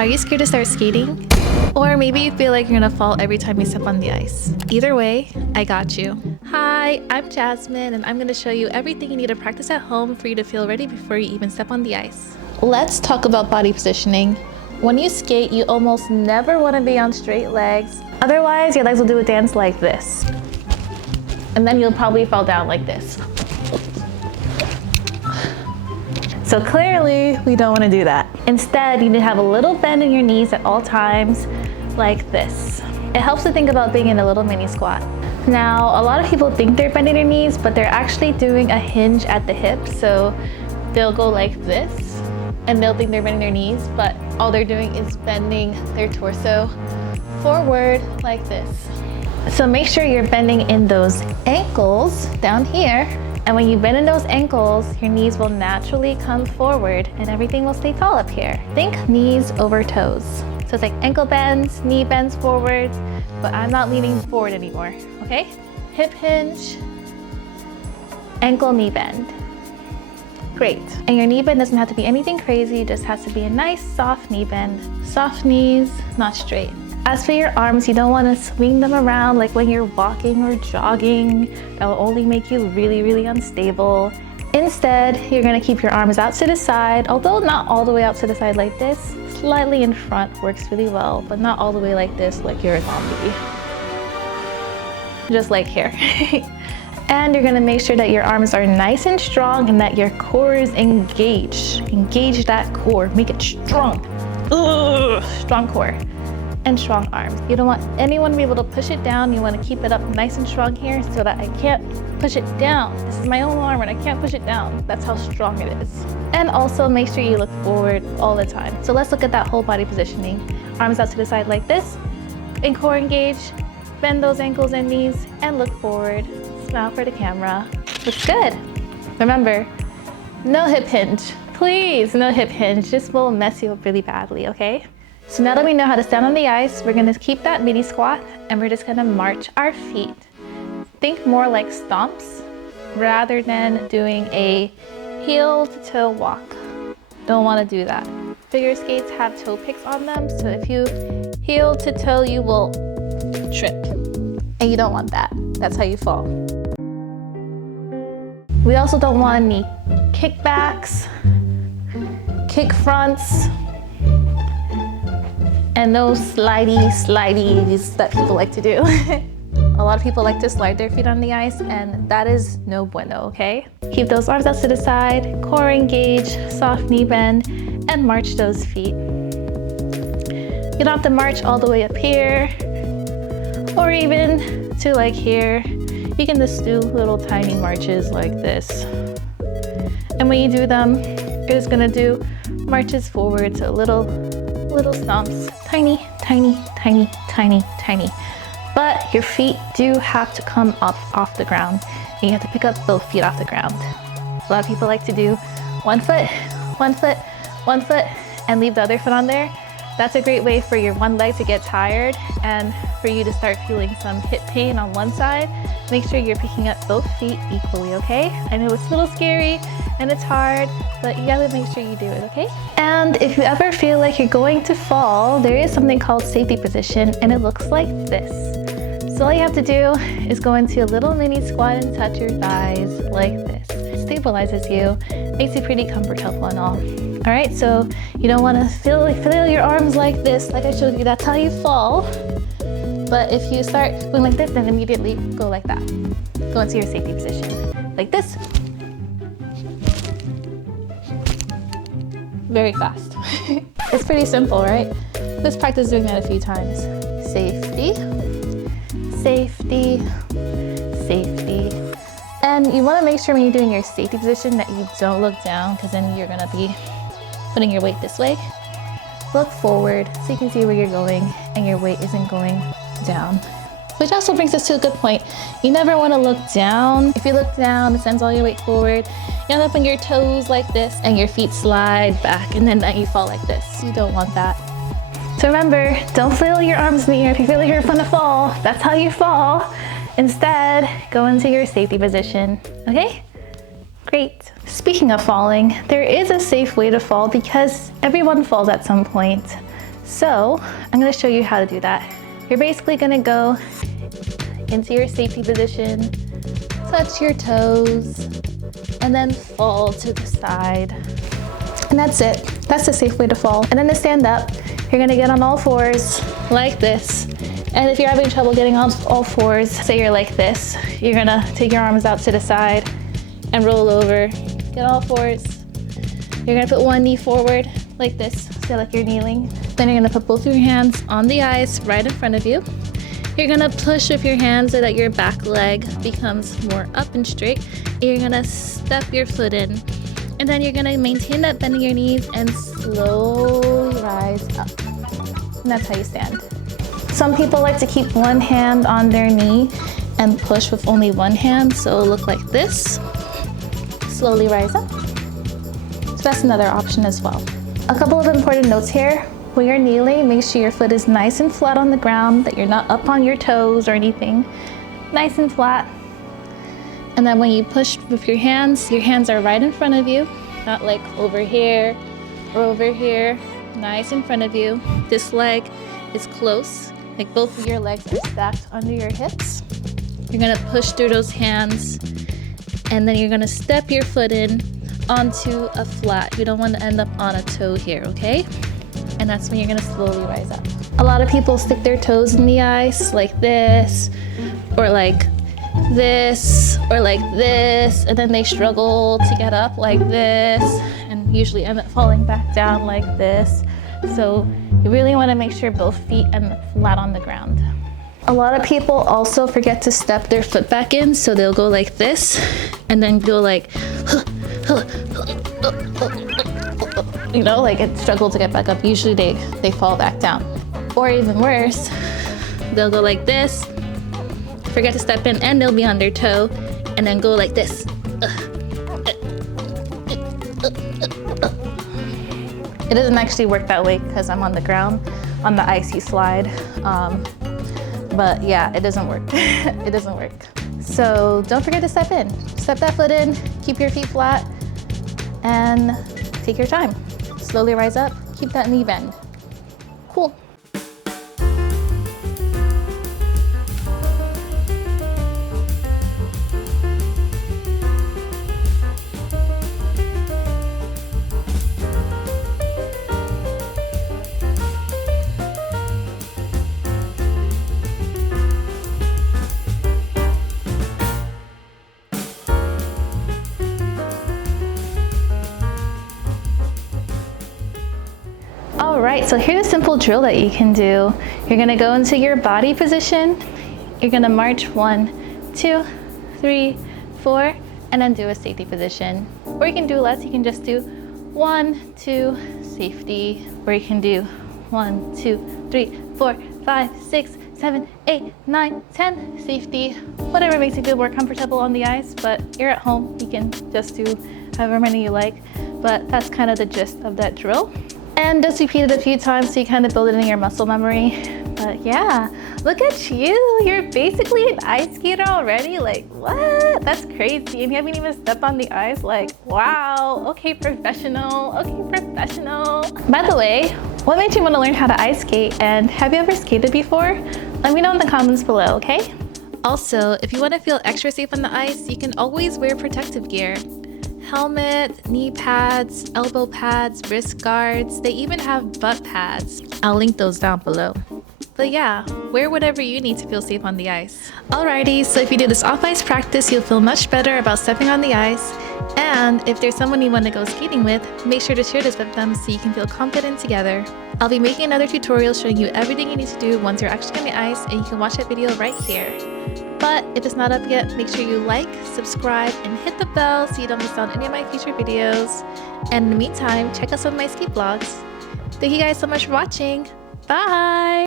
Are you scared to start skating? Or maybe you feel like you're gonna fall every time you step on the ice. Either way, I got you. Hi, I'm Jasmine, and I'm gonna show you everything you need to practice at home for you to feel ready before you even step on the ice. Let's talk about body positioning. When you skate, you almost never wanna be on straight legs. Otherwise, your legs will do a dance like this. And then you'll probably fall down like this. So clearly, we don't want to do that. Instead, you need to have a little bend in your knees at all times, like this. It helps to think about being in a little mini squat. Now, a lot of people think they're bending their knees, but they're actually doing a hinge at the hip. So they'll go like this, and they'll think they're bending their knees, but all they're doing is bending their torso forward like this. So make sure you're bending in those ankles down here. And when you bend in those ankles, your knees will naturally come forward and everything will stay tall up here. Think knees over toes. So it's like ankle bends, knee bends forward, but I'm not leaning forward anymore, okay? Hip hinge, ankle knee bend. Great. And your knee bend doesn't have to be anything crazy, it just has to be a nice soft knee bend. Soft knees, not straight. As for your arms, you don't want to swing them around like when you're walking or jogging. That will only make you really, really unstable. Instead, you're going to keep your arms out to the side, although not all the way out to the side like this. Slightly in front works really well, but not all the way like this, like you're a zombie. Just like here. And you're going to make sure that your arms are nice and strong and that your core is engaged. Engage that core, make it strong. Ugh, strong core. And strong arms. You don't want anyone to be able to push it down. You want to keep it up nice and strong here so that I can't push it down. This is my own arm and I can't push it down. That's how strong it is. And also make sure you look forward all the time. So let's look at that whole body positioning. Arms out to the side like this, and core engaged. Bend those ankles and knees and look forward. Smile for the camera. Looks good. Remember, no hip hinge. Please, no hip hinge. This will mess you up really badly, okay? So now that we know how to stand on the ice, we're gonna keep that mini squat and we're just gonna march our feet. Think more like stomps rather than doing a heel to toe walk. Don't wanna do that. Figure skates have toe picks on them, so if you heel to toe, you will trip. And you don't want that. That's how you fall. We also don't want any kickbacks, kick fronts, and those slideys that people like to do. A lot of people like to slide their feet on the ice, and that is no bueno, okay? Keep those arms out to the side, core engage, soft knee bend, and march those feet. You don't have to march all the way up here, or even to like here. You can just do little tiny marches like this. And when you do them, you're just gonna do marches forward, so little stomps. Tiny, tiny, tiny, tiny, tiny. But your feet do have to come up off the ground. And you have to pick up both feet off the ground. A lot of people like to do one foot, one foot, one foot, and leave the other foot on there. That's a great way for your one leg to get tired and for you to start feeling some hip pain on one side. Make sure you're picking up both feet equally, okay? I know it's a little scary and it's hard, but you gotta make sure you do it, okay? And if you ever feel like you're going to fall, there is something called safety position, and it looks like this. So all you have to do is go into a little mini squat and touch your thighs like this. It stabilizes you, makes you pretty comfortable and all. All right, so you don't wanna feel your arms like this, like I showed you, that's how you fall. But if you start going like this, then immediately go like that. Go into your safety position, like this. Very fast. It's pretty simple, right? Let's practice doing that a few times. Safety, safety, safety. And you wanna make sure when you're doing your safety position that you don't look down, because then you're gonna be putting your weight this way. Look forward so you can see where you're going and your weight isn't going down. Which also brings us to a good point. You never want to look down. If you look down, it sends all your weight forward. You end up on your toes like this and your feet slide back, and then you fall like this. You don't want that. So remember, don't flail your arms in the air if you feel like you're gonna fall. That's how you fall. Instead, go into your safety position, okay? Great. Speaking of falling, there is a safe way to fall because everyone falls at some point. So I'm gonna show you how to do that. You're basically gonna go into your safety position, touch your toes, and then fall to the side. And that's it. That's the safe way to fall. And then to stand up, you're gonna get on all fours like this. And if you're having trouble getting on all fours, say you're like this, you're gonna take your arms out to the side and roll over. Get on all fours. You're gonna put one knee forward like this, so like you're kneeling. Then you're gonna put both of your hands on the ice right in front of you. You're gonna push with your hands so that your back leg becomes more up and straight. You're gonna step your foot in. And then you're gonna maintain that bend in your knees and slowly rise up. And that's how you stand. Some people like to keep one hand on their knee and push with only one hand, so it'll look like this. Slowly rise up. So that's another option as well. A couple of important notes here. When you're kneeling, make sure your foot is nice and flat on the ground, that you're not up on your toes or anything. Nice and flat. And then when you push with your hands are right in front of you, not like over here or over here. Nice in front of you. This leg is close, like both of your legs are stacked under your hips. You're gonna push through those hands, and then you're gonna step your foot in onto a flat. You don't want to end up on a toe here, okay? And that's when you're gonna slowly rise up. A lot of people stick their toes in the ice like this, or like this, or like this, and then they struggle to get up like this, and usually end up falling back down like this. So you really want to make sure both feet are flat on the ground. A lot of people also forget to step their foot back in, so they'll go like this, and then go like, you know, like it struggle to get back up. Usually they fall back down. Or even worse, they'll go like this, forget to step in, and they'll be on their toe, and then go like this. It doesn't actually work that way because I'm on the ground, on the icy slide. But yeah, it doesn't work. It doesn't work. So don't forget to step in. Step that foot in, keep your feet flat, and take your time. Slowly rise up, keep that knee bend. Cool. All right, so here's a simple drill that you can do. You're gonna go into your body position. You're gonna march 1, 2, 3, 4, and then do a safety position. Or you can do less, you can just do 1, 2, safety. Or you can do 1, 2, 3, 4, 5, 6, 7, 8, 9, 10, safety. Whatever makes you feel more comfortable on the ice, but you're at home, you can just do however many you like. But that's kind of the gist of that drill. And just repeat it a few times so you kind of build it in your muscle memory. But yeah, look at you. You're basically an ice skater already. Like, what? That's crazy. And you haven't even stepped on the ice. Like, wow. Okay, professional. Okay, professional. By the way, what made you want to learn how to ice skate? And have you ever skated before? Let me know in the comments below, okay? Also, if you want to feel extra safe on the ice, you can always wear protective gear. Helmet, knee pads, elbow pads, wrist guards. They even have butt pads. I'll link those down below. But yeah, wear whatever you need to feel safe on the ice. Alrighty, so if you do this off-ice practice, you'll feel much better about stepping on the ice. And if there's someone you want to go skating with, make sure to share this with them so you can feel confident together. I'll be making another tutorial showing you everything you need to do once you're actually on the ice, and you can watch that video right here. But if it's not up yet, make sure you like, subscribe, and hit the bell so you don't miss out on any of my future videos. And in the meantime, check out some of my skate vlogs. Thank you guys so much for watching. Bye!